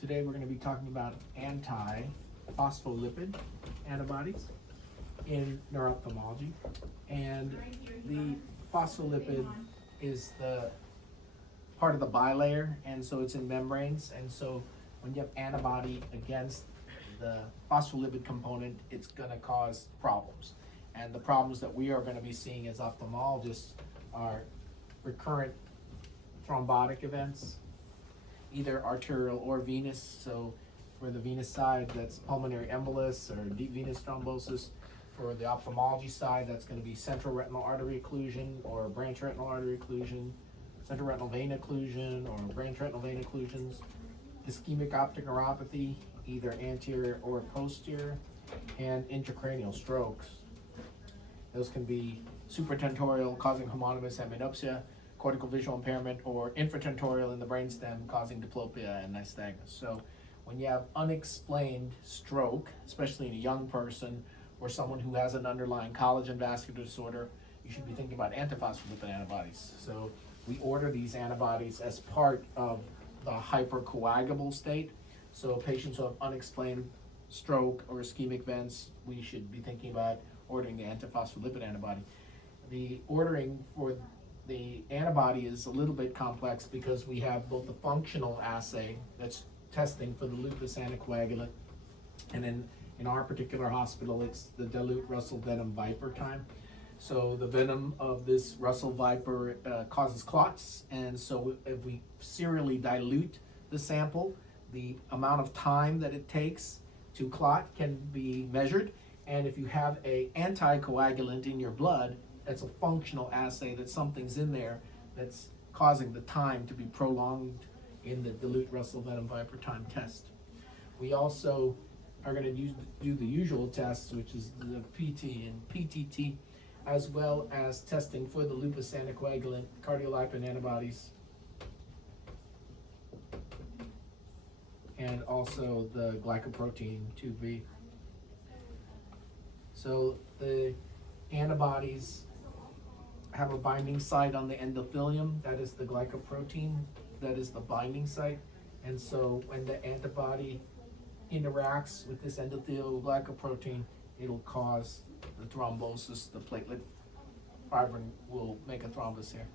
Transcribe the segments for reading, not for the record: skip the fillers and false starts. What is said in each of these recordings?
today we're going to be talking about anti-phospholipid antibodies in neuro-ophthalmology. And the phospholipid is the part of the bilayer, and so it's in membranes. And so when you have antibody against the phospholipid component, it's going to cause problems. And the problems that we are going to be seeing as ophthalmologists are recurrent thrombotic events, either arterial or venous. So for the venous side, that's pulmonary embolus or deep venous thrombosis. For the ophthalmology side, that's going to be central retinal artery occlusion or branch retinal artery occlusion, central retinal vein occlusion or branch retinal vein occlusions, ischemic optic neuropathy, either anterior or posterior, and intracranial strokes. Those can be supratentorial, causing homonymous hemianopsia, cortical visual impairment, or infratentorial in the brainstem, causing diplopia and nystagmus. So when you have unexplained stroke, especially in a young person or someone who has an underlying collagen vascular disorder, you should be thinking about antiphospholipid antibodies. So we order these antibodies as part of the hypercoagulable state. So patients who have unexplained stroke or ischemic events, we should be thinking about ordering the antiphospholipid antibody. The ordering for the antibody is a little bit complex because we have both the functional assay that's testing for the lupus anticoagulant, and in our particular hospital, it's the dilute Russell venom viper time. So the venom of this Russell viper causes clots, and so if we serially dilute the sample, the amount of time that it takes to clot can be measured. And if you have an anticoagulant in your blood, that's a functional assay that something's in there that's causing the time to be prolonged in the dilute Russell venom viper time test. We also are going to do the usual tests, which is the PT and PTT, as well as testing for the lupus anticoagulant, cardiolipin antibodies, and also the glycoprotein 2B. So the antibodies have a binding site on the endothelium, that is the glycoprotein, that is the binding site. And so when the antibody interacts with this endothelial glycoprotein, it'll cause the thrombosis. The platelet fibrin will make a thrombus here.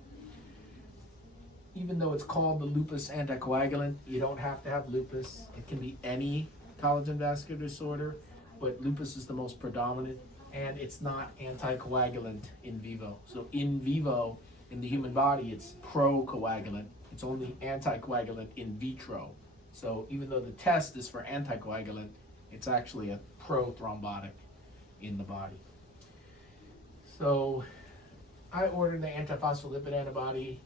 Even though it's called the lupus anticoagulant, you don't have to have lupus. It can be any collagen vascular disorder, but lupus is the most predominant, and it's not anticoagulant in vivo. So in vivo, in the human body, it's procoagulant. It's only anticoagulant in vitro. So even though the test is for anticoagulant, it's actually a prothrombotic in the body. So I ordered the antiphospholipid antibody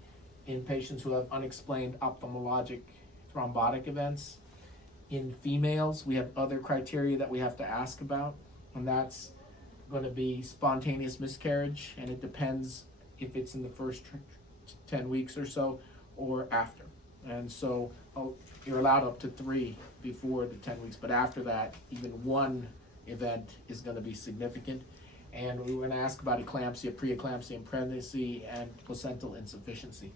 in patients who have unexplained ophthalmologic thrombotic events. In females, we have other criteria that we have to ask about, and that's going to be spontaneous miscarriage, and it depends if it's in the first 10 weeks or so or after. And so you're allowed up to 3 before the 10 weeks, but after that, even one event is going to be significant. And we're going to ask about eclampsia, preeclampsia in pregnancy, and placental insufficiency.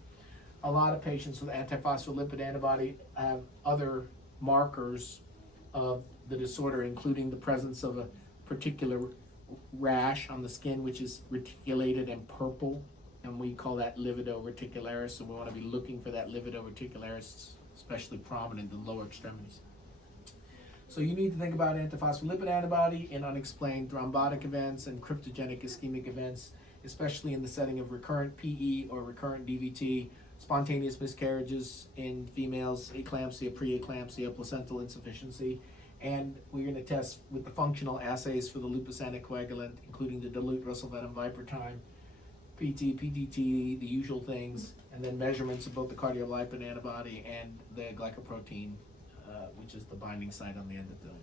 A lot of patients with antiphospholipid antibody have other markers of the disorder, including the presence of a particular rash on the skin, which is reticulated and purple, and we call that livido reticularis. So we want to be looking for that livido reticularis, especially prominent in the lower extremities. So you need to think about antiphospholipid antibody in unexplained thrombotic events and cryptogenic ischemic events, especially in the setting of recurrent PE or recurrent DVT, spontaneous miscarriages in females, eclampsia, preeclampsia, placental insufficiency. And we're going to test with the functional assays for the lupus anticoagulant, including the dilute Russell venom viper time, PT, PTT, the usual things, and then measurements of both the cardiolipin antibody and the glycoprotein, which is the binding site on the endothelium.